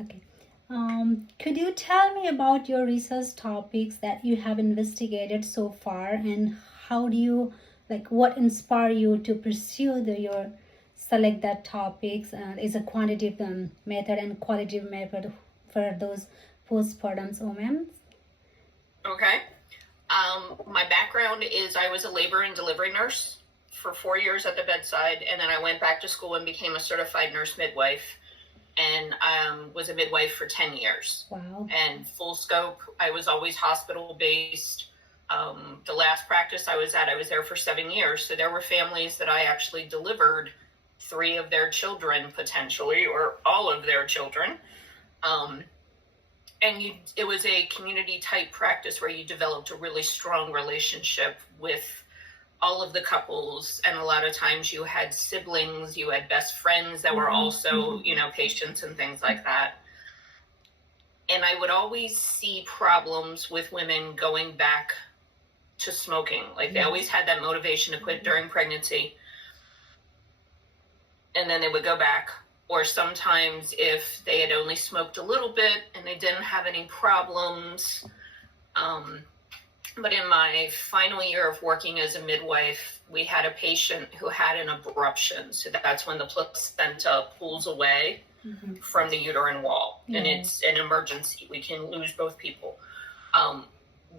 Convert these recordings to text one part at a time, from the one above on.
Okay. Could you tell me about your research topics that you have investigated so far, and how do you like what inspire you to pursue your select that topics? Is a quantitative method and qualitative method for those postpartum women? Okay. My background is I was a labor and delivery nurse for 4 years at the bedside, and then I went back to school and became a certified nurse midwife, and was a midwife for 10 years. Wow. And full scope, I was always hospital based. The last practice I was at, I was there for 7 years. So there were families that I actually delivered 3 of their children potentially, or all of their children. And it was a community type practice where you developed a really strong relationship with all of the couples, and a lot of times you had siblings, you had best friends that were also, patients and things like that. And I would always see problems with women going back to smoking. Like they always had that motivation to quit during pregnancy, and then they would go back. Or sometimes if they had only smoked a little bit and they didn't have any problems. But in my final year of working as a midwife, we had a patient who had an abruption. So that's when the placenta pulls away from the uterine wall. And it's an emergency. We can lose both people.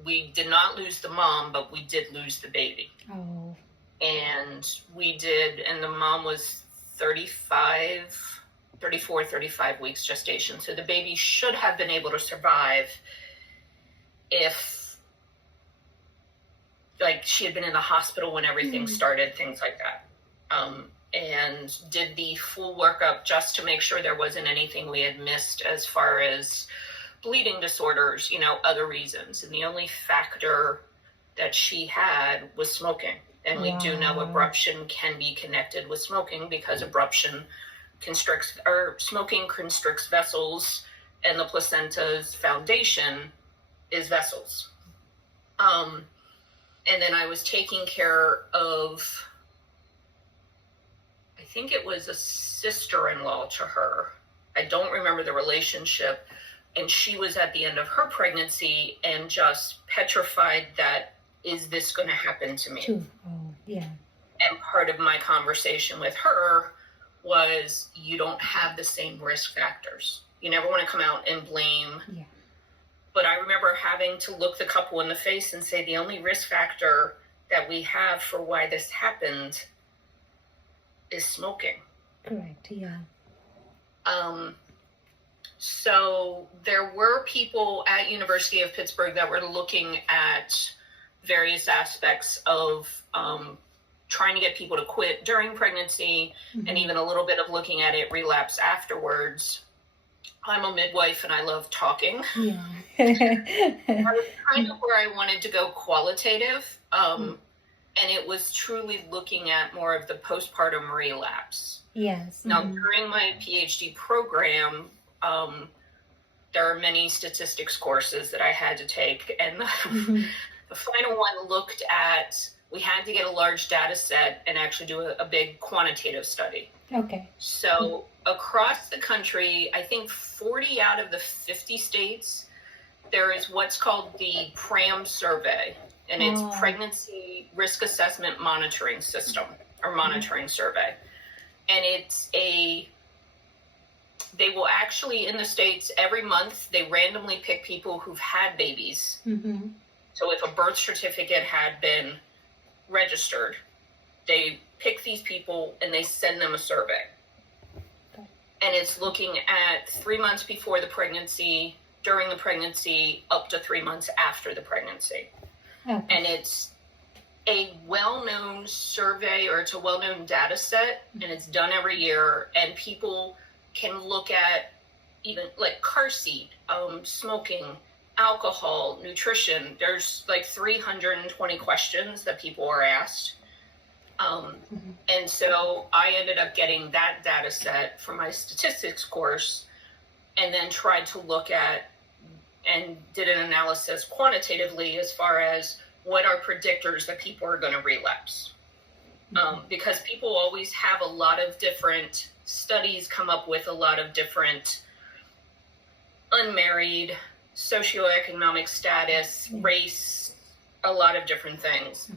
We did not lose the mom, but we did lose the baby. Oh. And the mom was 34-35 weeks gestation. So the baby should have been able to survive if she had been in the hospital when everything started, things like that. And did the full workup just to make sure there wasn't anything we had missed as far as bleeding disorders, other reasons. And the only factor that she had was smoking. And we do know abruption can be connected with smoking, because smoking constricts vessels, and the placenta's foundation is vessels. And then I was taking care of, I think it was a sister-in-law to her. I don't remember the relationship. And she was at the end of her pregnancy and just petrified that, is this going to happen to me? Oh, yeah. And part of my conversation with her was, you don't have the same risk factors. You never want to come out and blame. Yeah. But I remember having to look the couple in the face and say, the only risk factor that we have for why this happened is smoking. Correct, yeah. So there were people at University of Pittsburgh that were looking at various aspects of trying to get people to quit during pregnancy, and even a little bit of looking at it relapse afterwards. I'm a midwife and I love talking. Yeah. That was kind of where I wanted to go qualitative. And it was truly looking at more of the postpartum relapse. Yes. Now, during my PhD program, there are many statistics courses that I had to take. And the final one looked at, we had to get a large data set and actually do a big quantitative study. Okay. So across the country, I think 40 out of the 50 states, there is what's called the PRAM survey, and it's Pregnancy Risk Assessment Monitoring System, or Monitoring Survey. And they will actually, in the states, every month, they randomly pick people who've had babies. So if a birth certificate had been registered, they pick these people and they send them a survey. And it's looking at 3 months before the pregnancy, during the pregnancy, up to 3 months after the pregnancy. And it's a well-known survey, or it's a well-known data set, and it's done every year. And people can look at even like car seat, smoking, alcohol, nutrition. There's like 320 questions that people are asked. And so I ended up getting that data set for my statistics course, and then tried to look at and did an analysis quantitatively as far as what are predictors that people are going to relapse. Because people always have a lot of different studies come up with a lot of different unmarried, socioeconomic status, race, a lot of different things.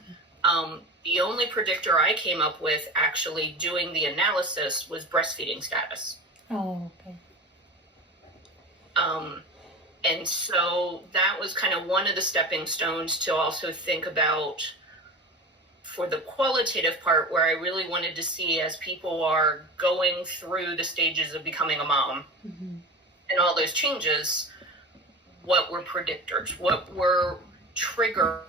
The only predictor I came up with actually doing the analysis was breastfeeding status. Oh, okay. And so that was kind of one of the stepping stones to also think about for the qualitative part, where I really wanted to see, as people are going through the stages of becoming a mom and all those changes, what were predictors, what were triggers,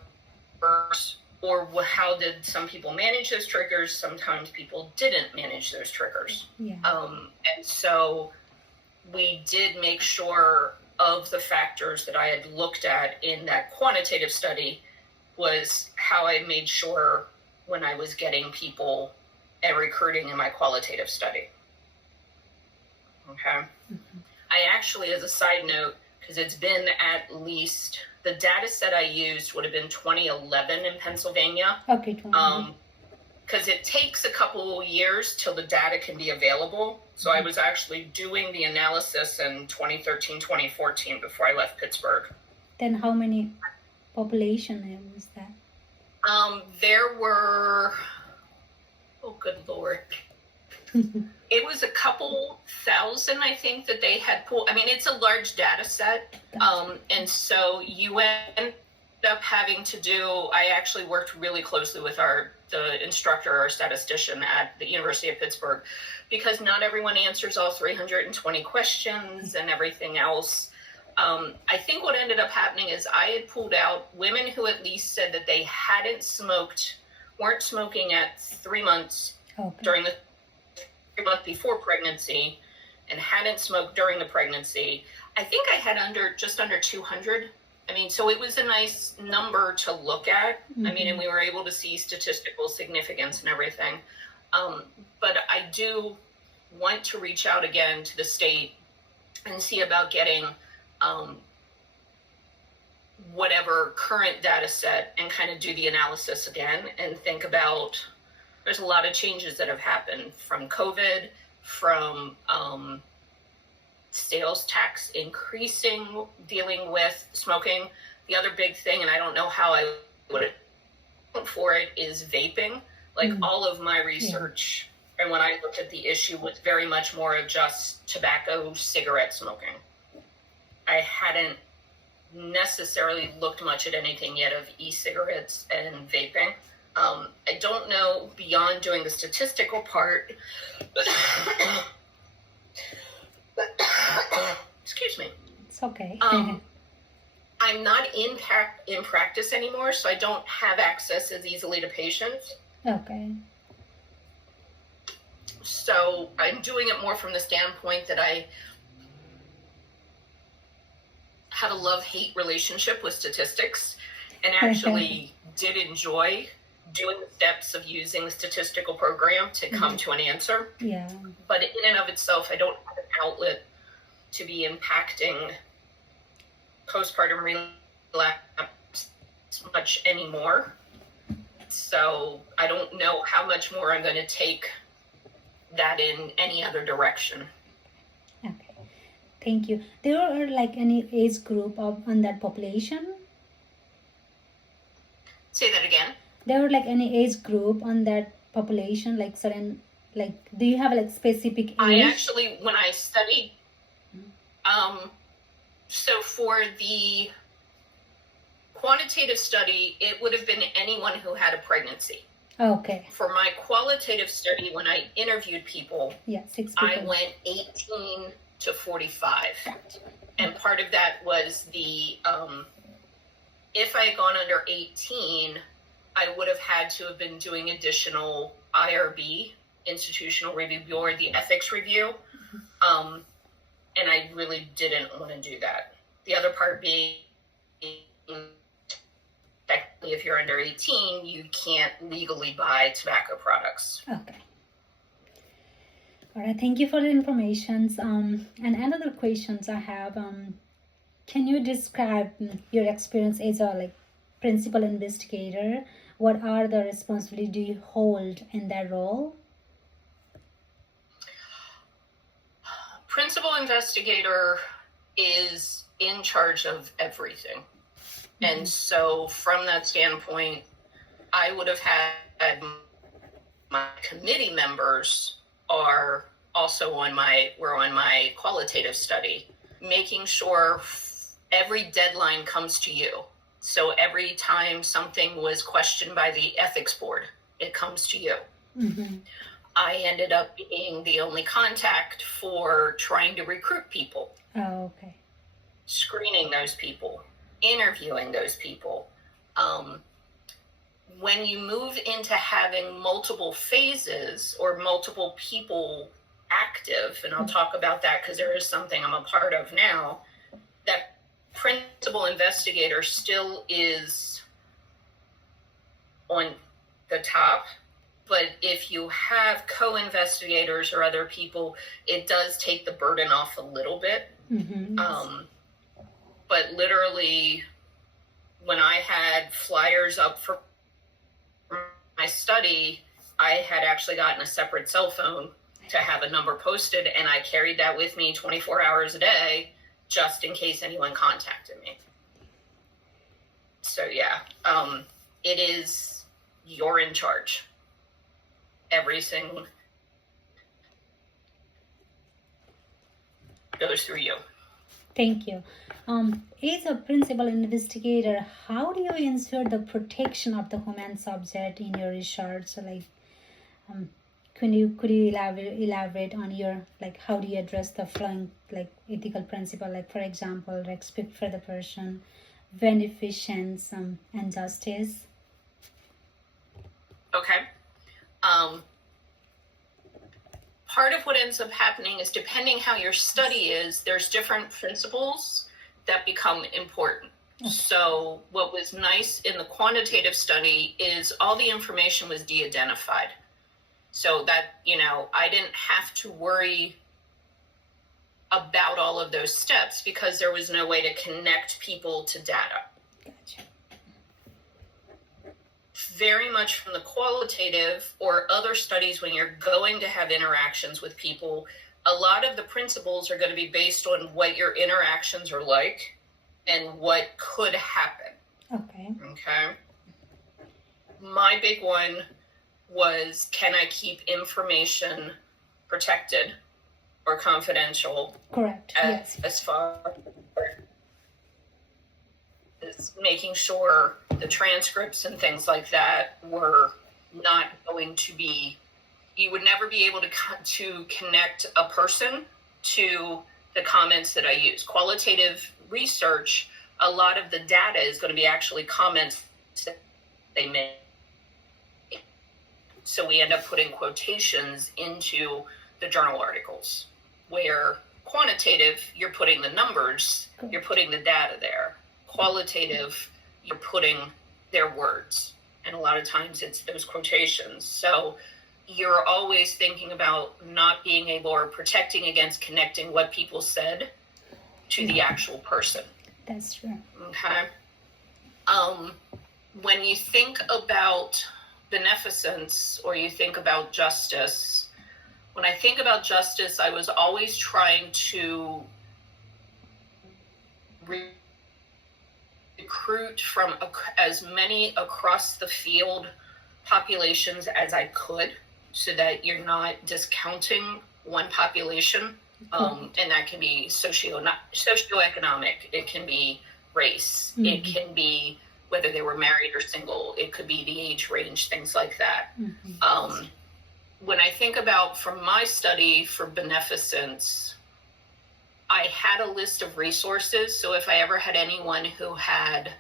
or how did some people manage those triggers? Sometimes people didn't manage those triggers. Yeah. And so we did make sure of the factors that I had looked at in that quantitative study was how I made sure when I was getting people and recruiting in my qualitative study. Okay. I actually, as a side note, because it's been at least, the data set I used would have been 2011 in Pennsylvania. Okay, 2011. Because it takes a couple years till the data can be available. So I was actually doing the analysis in 2013, 2014 before I left Pittsburgh. Then how many population was that? There were, oh good Lord. It was a couple thousand, I think, that they had pulled. I mean, it's a large data set. And so you end up having to do, I actually worked really closely with the instructor, our statistician at the University of Pittsburgh, because not everyone answers all 320 questions and everything else. I think what ended up happening is I had pulled out women who at least said that they weren't smoking at 3 months during the 3 month before pregnancy, and hadn't smoked during the pregnancy. I think I had just under 200. I mean, so it was a nice number to look at. I mean, and we were able to see statistical significance and everything. But I do want to reach out again to the state and see about getting whatever current data set and kind of do the analysis again and think about, there's a lot of changes that have happened from COVID, from sales tax increasing, dealing with smoking. The other big thing, and I don't know how I would account for it, is vaping. Like all of my research, and when I looked at the issue, was very much more of just tobacco, cigarette smoking. I hadn't necessarily looked much at anything yet of e-cigarettes and vaping. I don't know, beyond doing the statistical part, excuse me. It's okay. I'm not in practice anymore, so I don't have access as easily to patients. Okay. So I'm doing it more from the standpoint that I have a love-hate relationship with statistics, and actually did enjoy doing the steps of using the statistical program to come to an answer. Yeah. But in and of itself, I don't have an outlet to be impacting postpartum relapse much anymore. So I don't know how much more I'm going to take that in any other direction. Okay. Thank you. There are like any age group on that population? Say that again. There were like any age group on that population, like certain, like, do you have like specific age? I actually, when I studied, so for the quantitative study, it would have been anyone who had a pregnancy. Okay. For my qualitative study, when I interviewed people, 6 people. I went 18 to 45. And part of that was the, if I had gone under 18, I would have had to have been doing additional IRB, institutional review board, the ethics review. And I really didn't want to do that. The other part being, technically, if you're under 18, you can't legally buy tobacco products. Okay. All right. Thank you for the information. And another questions I have, can you describe your experience as a principal investigator? What are the responsibilities do you hold in that role? Principal investigator is in charge of everything. And so from that standpoint, I would have had my committee members are also were on my qualitative study, making sure every deadline comes to you. So every time something was questioned by the ethics board, it comes to you. Mm-hmm. I ended up being the only contact for trying to recruit people. Oh, okay. Screening those people, interviewing those people. When you move into having multiple phases or multiple people active, and I'll talk about that because there is something I'm a part of now, that principal investigator still is on the top. But if you have co-investigators or other people, it does take the burden off a little bit. Mm-hmm. But literally, when I had flyers up for my study, I had actually gotten a separate cell phone to have a number posted, and I carried that with me 24 hours a day, just in case anyone contacted me. So yeah, it is, you're in charge. Everything goes through you. Thank you. As a principal investigator, how do you ensure the protection of the human subject in your research? So, like, could you elaborate on your, like, how do you address the flowing, like, ethical principle, like, for example, respect for the person, beneficence, and justice? Okay. Part of what ends up happening is, depending how your study is, there's different principles that become important. Okay. So what was nice in the quantitative study is all the information was de-identified. So that, I didn't have to worry about all of those steps because there was no way to connect people to data. Gotcha. Very much from the qualitative or other studies, when you're going to have interactions with people, a lot of the principles are going to be based on what your interactions are like and what could happen. Okay. My big one was, can I keep information protected or confidential? Correct. Yes. As far as making sure the transcripts and things like that were not going to be, you would never be able to connect a person to the comments that I use. Qualitative research, a lot of the data is going to be actually comments that they made. So we end up putting quotations into the journal articles, where quantitative, you're putting the numbers, you're putting the data there. Qualitative, you're putting their words. And a lot of times it's those quotations. So you're always thinking about not being able or protecting against connecting what people said to the actual person. That's true. Okay. When you think about beneficence or you think about justice, when I think about justice, I was always trying to recruit from as many across the field populations as I could, so that you're not discounting one population. And that can be socioeconomic, it can be race, it can be whether they were married or single, it could be the age range, things like that. When I think about, from my study for beneficence, I had a list of resources. So if I ever had anyone who had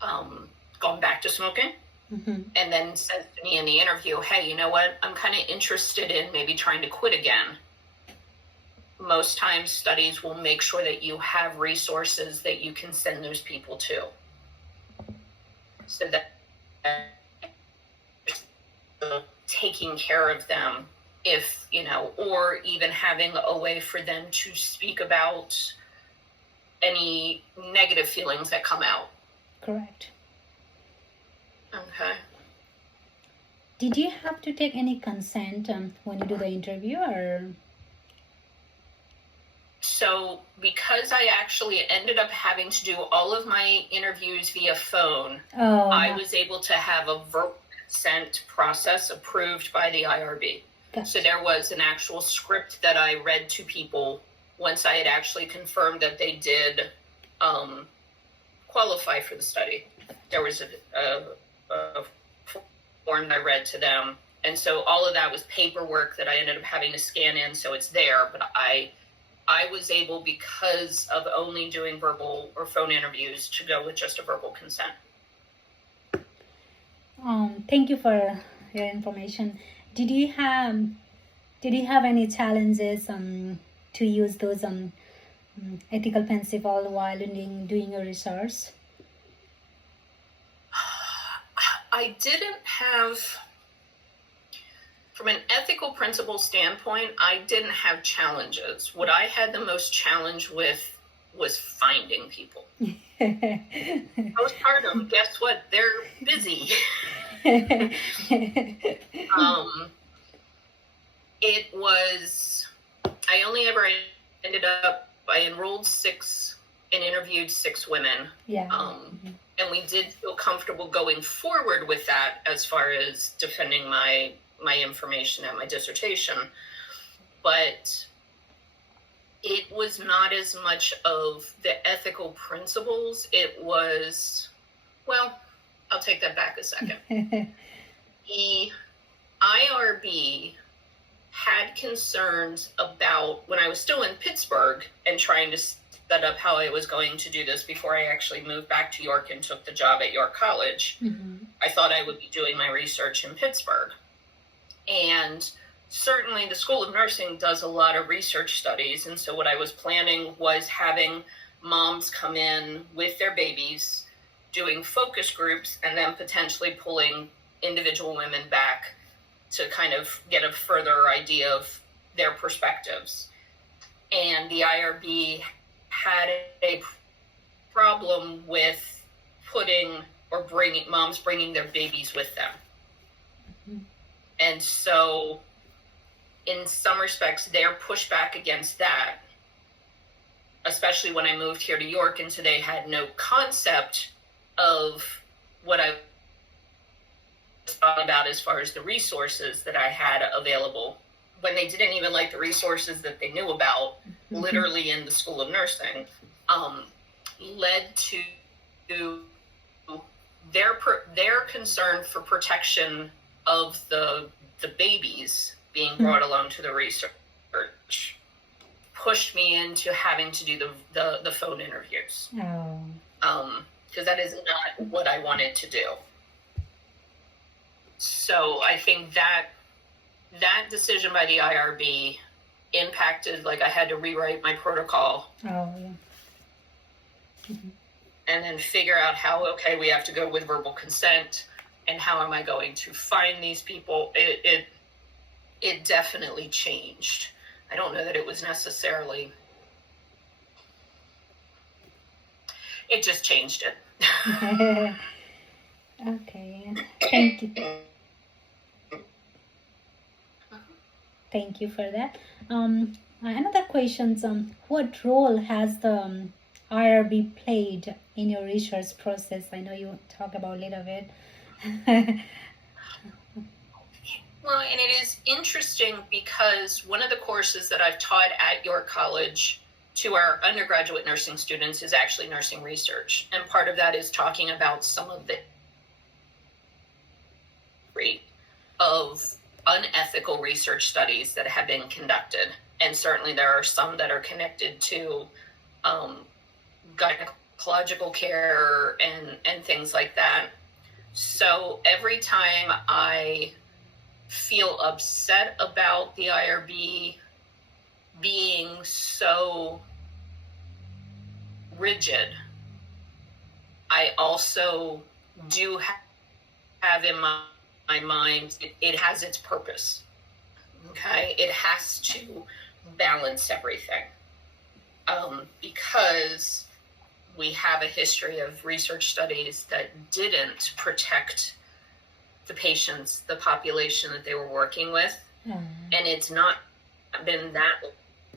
gone back to smoking, and then says to me in the interview, hey, you know what, I'm kind of interested in maybe trying to quit again. Most times studies will make sure that you have resources that you can send those people to, so that taking care of them, if, or even having a way for them to speak about any negative feelings that come out. Correct. Okay. Did you have to take any consent when you do the interview, or? So because I actually ended up having to do all of my interviews via phone, I was able to have a verbal consent process approved by the IRB. Gotcha. So there was an actual script that I read to people once I had actually confirmed that they did qualify for the study. There was a form I read to them. And so all of that was paperwork that I ended up having to scan in, so it's there. But I was able, because of only doing verbal or phone interviews, to go with just a verbal consent. Thank you for your information. Did you have any challenges to use those ethical principles while doing your research? I didn't have, from an ethical principle standpoint, I didn't have challenges. What I had the most challenge with was finding people. Postpartum, guess what? They're busy. It was, I only ever ended up, I enrolled 6 and interviewed 6 women. Yeah. And we did feel comfortable going forward with that as far as defending my information at my dissertation. But it was not as much of the ethical principles. It was, well, I'll take that back a second. The IRB had concerns about, when I was still in Pittsburgh and trying to set up how I was going to do this before I actually moved back to York and took the job at York College, I thought I would be doing my research in Pittsburgh. And certainly the School of Nursing does a lot of research studies. And so what I was planning was having moms come in with their babies, doing focus groups, and then potentially pulling individual women back to kind of get a further idea of their perspectives. And the IRB had a problem with moms bringing their babies with them. And so in some respects, their pushback against that, especially when I moved here to York, and so they had no concept of what I thought about as far as the resources that I had available, when they didn't even like the resources that they knew about, literally in the School of Nursing, led to their concern for protection of the babies being brought along to the research pushed me into having to do the phone interviews. Because that is not what I wanted to do. So I think that decision by the IRB impacted, like, I had to rewrite my protocol. And then figure out how, okay, we have to go with verbal consent, and how am I going to find these people? It definitely changed. I don't know that it was necessarily, it just changed it. Okay, thank you. Thank you for that. Another question, what role has the IRB played in your research process? I know you talk about a little bit. Well, and it is interesting because one of the courses that I've taught at York College to our undergraduate nursing students is actually nursing research. And part of that is talking about some of the rate of unethical research studies that have been conducted. And certainly there are some that are connected to gynecological care and things like that. So every time I feel upset about the IRB being so rigid, I also do have in my mind, it has its purpose. Okay, it has to balance everything, because we have a history of research studies that didn't protect the patients, the population that they were working with. And it's not been that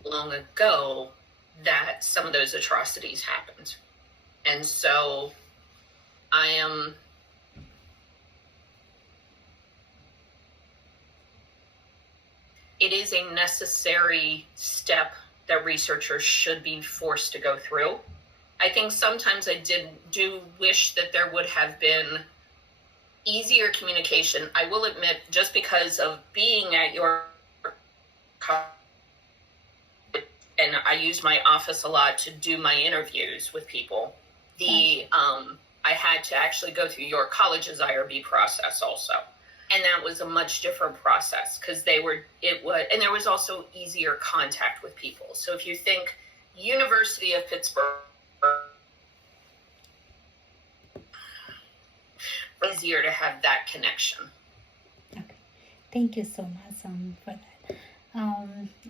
long ago that some of those atrocities happened. And so it is a necessary step that researchers should be forced to go through. I think sometimes I do wish that there would have been easier communication. I will admit, just because of being at your and I use my office a lot to do my interviews with people. I had to actually go through your college's IRB process also. And that was a much different process because and there was also easier contact with people. So if you think University of Pittsburgh, easier to have that connection. Okay, thank you so much for that.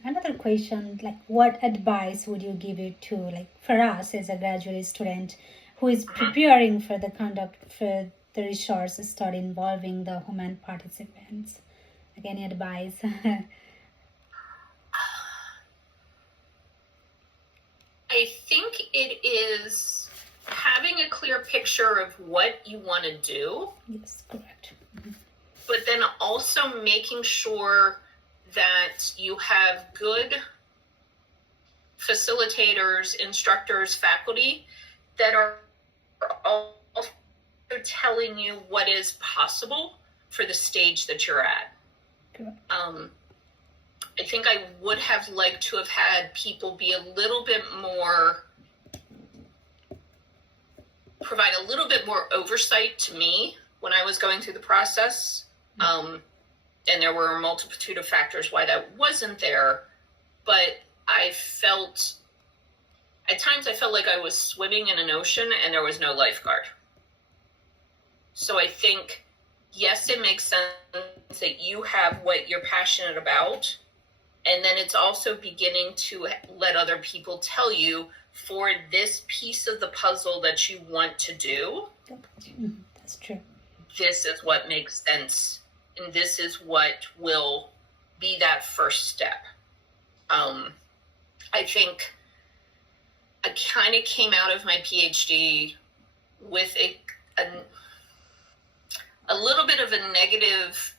Another question, like what advice would you give it to, like for us as a graduate student who is preparing for the research study involving the human participants? Like any advice? I think it is having a clear picture of what you want to do. Yes, correct. Mm-hmm. But then also making sure that you have good facilitators, instructors, faculty that are also telling you what is possible for the stage that you're at. Correct. I think I would have liked to have had people be provide a little bit more oversight to me when I was going through the process. And there were a multitude of factors why that wasn't there, but at times I felt like I was swimming in an ocean and there was no lifeguard. So I think, yes, it makes sense that you have what you're passionate about, and then it's also beginning to let other people tell you, for this piece of the puzzle that you want to do, that's true. This is what makes sense, and this is what will be that first step. I think I kind of came out of my PhD with a little bit of a negative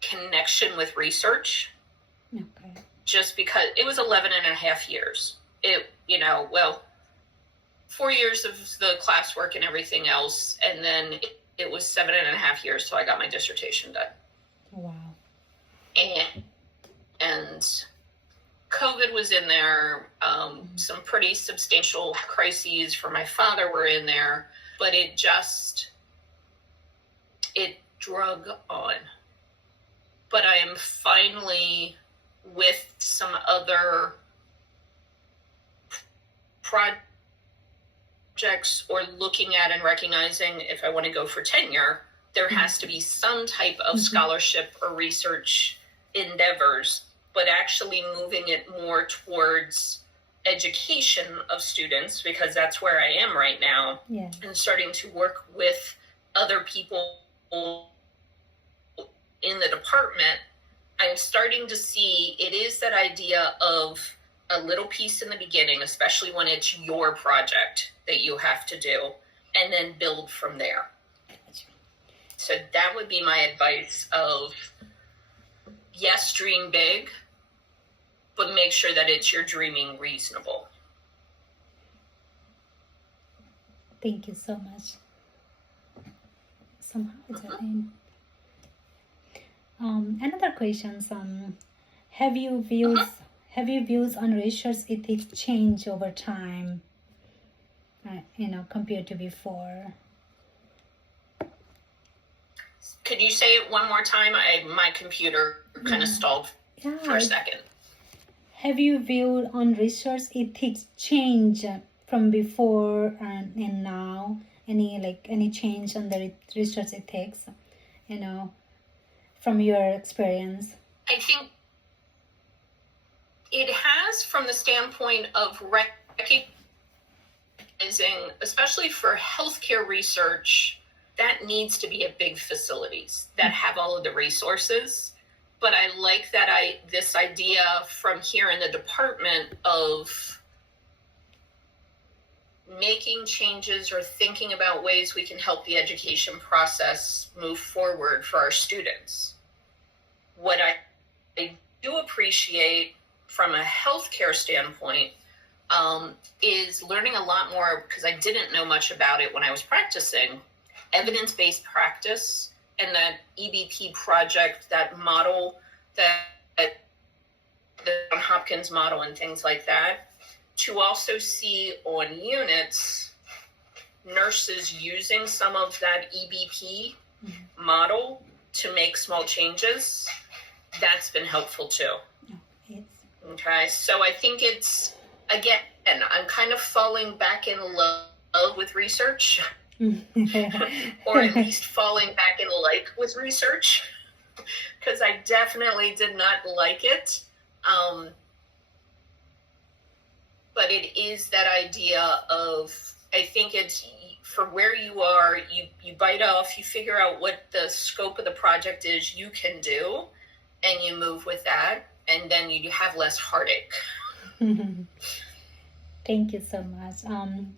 connection with research. Okay. Just because it was 11 and a half years. 4 years of the classwork and everything else, and then it was 7.5 years till I got my dissertation done. Wow. And COVID was in there. Some pretty substantial crises for my father were in there, but it drug on. But I am finally, with some other projects or looking at and recognizing if I want to go for tenure, there has to be some type of scholarship or research endeavors, but actually moving it more towards education of students, because that's where I am right now. Yeah. And starting to work with other people in the department, I'm starting to see it is that idea of a little piece in the beginning, especially when it's your project that you have to do, and then build from there. So that would be my advice of, yes, dream big, but make sure that it's your dreaming reasonable. Thank you so much. Somehow it's happening. Another question, have your views on research ethics change over time, compared to before? Could you say it one more time? My computer kind of stalled for a second. Have your view on research ethics change from before and now? Any change on the research ethics, from your experience? I think it has, from the standpoint of recognizing, especially for healthcare research, that needs to be at big facilities that have all of the resources, but I like that this idea from here in the department of making changes or thinking about ways we can help the education process move forward for our students. What I do appreciate from a healthcare standpoint is learning a lot more, because I didn't know much about it when I was practicing, evidence-based practice and that EBP project, that model, that the Johns Hopkins model and things like that, to also see on units nurses using some of that EBP model to make small changes. That's been helpful too. Okay, so I think it's, again, I'm kind of falling back in love with research, or at least falling back in like with research, because I definitely did not like it. But it is that idea of, I think it's, for where you are, you bite off, you figure out what the scope of the project is you can do, and you move with that, and then you have less heartache. Thank you so much.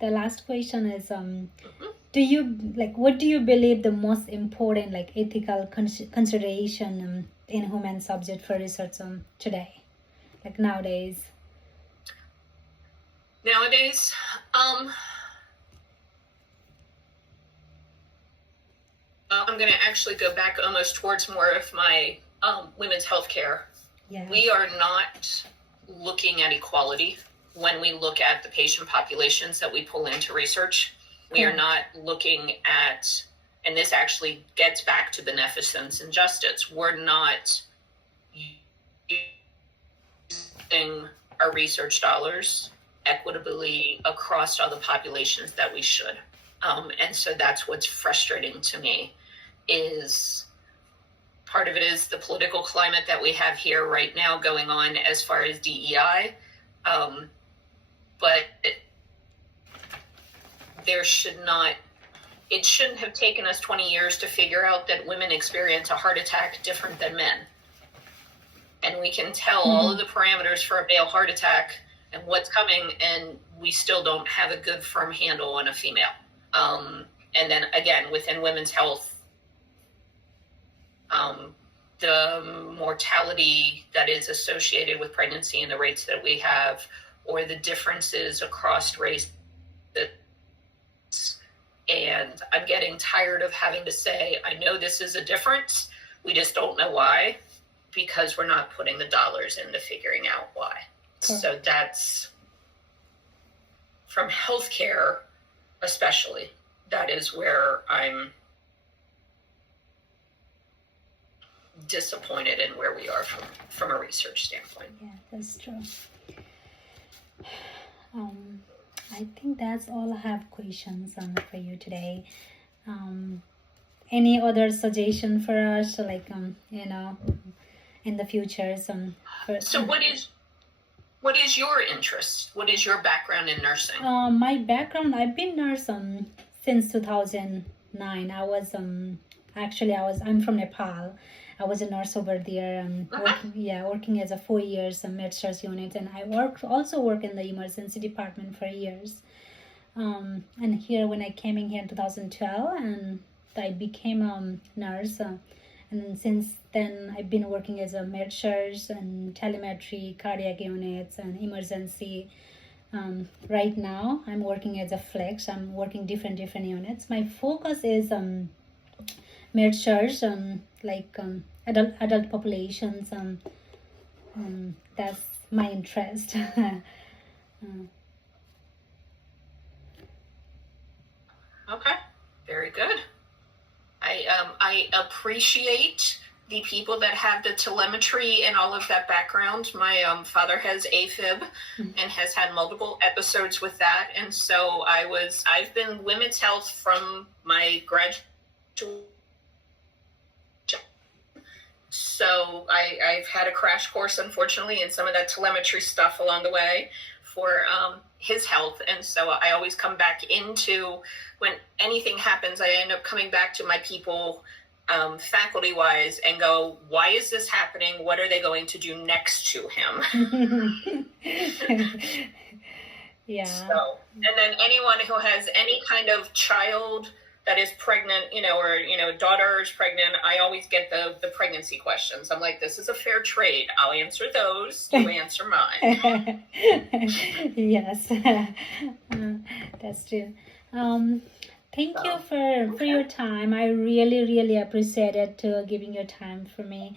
The last question is, do you, like, what do you believe the most important, like, ethical consideration in human subject for research today, like nowadays? Nowadays, I'm going to actually go back almost towards more of my women's healthcare. Yeah. We are not looking at equality when we look at the patient populations that we pull into research. We are not looking at, and this actually gets back to beneficence and justice. We're not using our research dollars equitably across all the populations that we should. And so that's what's frustrating to me, is part of it is the political climate that we have here right now going on as far as DEI. But it shouldn't have taken us 20 years to figure out that women experience a heart attack different than men. And we can tell all of the parameters for a male heart attack and what's coming, and we still don't have a good firm handle on a female. And then again, within women's health, the mortality that is associated with pregnancy and the rates that we have, or the differences across race. And I'm getting tired of having to say, I know this is a difference, we just don't know why, because we're not putting the dollars into figuring out why. Okay. So that's, from healthcare especially, that is where I'm disappointed in where we are from a research standpoint. Yeah, that's true. I think that's all I have questions for you today. Any other suggestion for us, like in the future? So what is your interest? What is your background in nursing? My background, I've been nurse since 2009. I'm from Nepal. I was a nurse over there, working as a 4 years med-surg unit, and I also work in the emergency department for years. And here, when I came in here in 2012, and I became a nurse, and since then I've been working as a med-surg and telemetry, cardiac units, and emergency. Right now, I'm working as a flex. I'm working different units. My focus is med-surg, adult populations. That's my interest. Okay, very good. I appreciate the people that have the telemetry and all of that background. My father has AFib and has had multiple episodes with that, and so I've been women's health from my graduate. So I've had a crash course, unfortunately, in some of that telemetry stuff along the way for his health. And so I always come back into, when anything happens, I end up coming back to my people faculty-wise, and go, why is this happening? What are they going to do next to him? Yeah. So, and then anyone who has any kind of child that is pregnant, or, daughter is pregnant, I always get the pregnancy questions. I'm like, this is a fair trade. I'll answer those. You answer mine. Yes. That's true. Thank you for your time. I really, really appreciated giving your time for me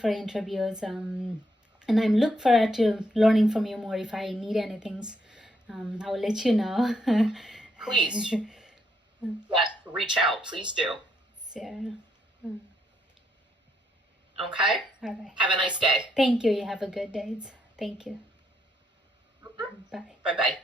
for interviews. And I'm look forward to learning from you more. If I need anything, I will let you know. Please. Yes, reach out. Please do. Sarah. Okay? All right. Have a nice day. Thank you. You have a good day. Thank you. Mm-hmm. Bye. Bye-bye.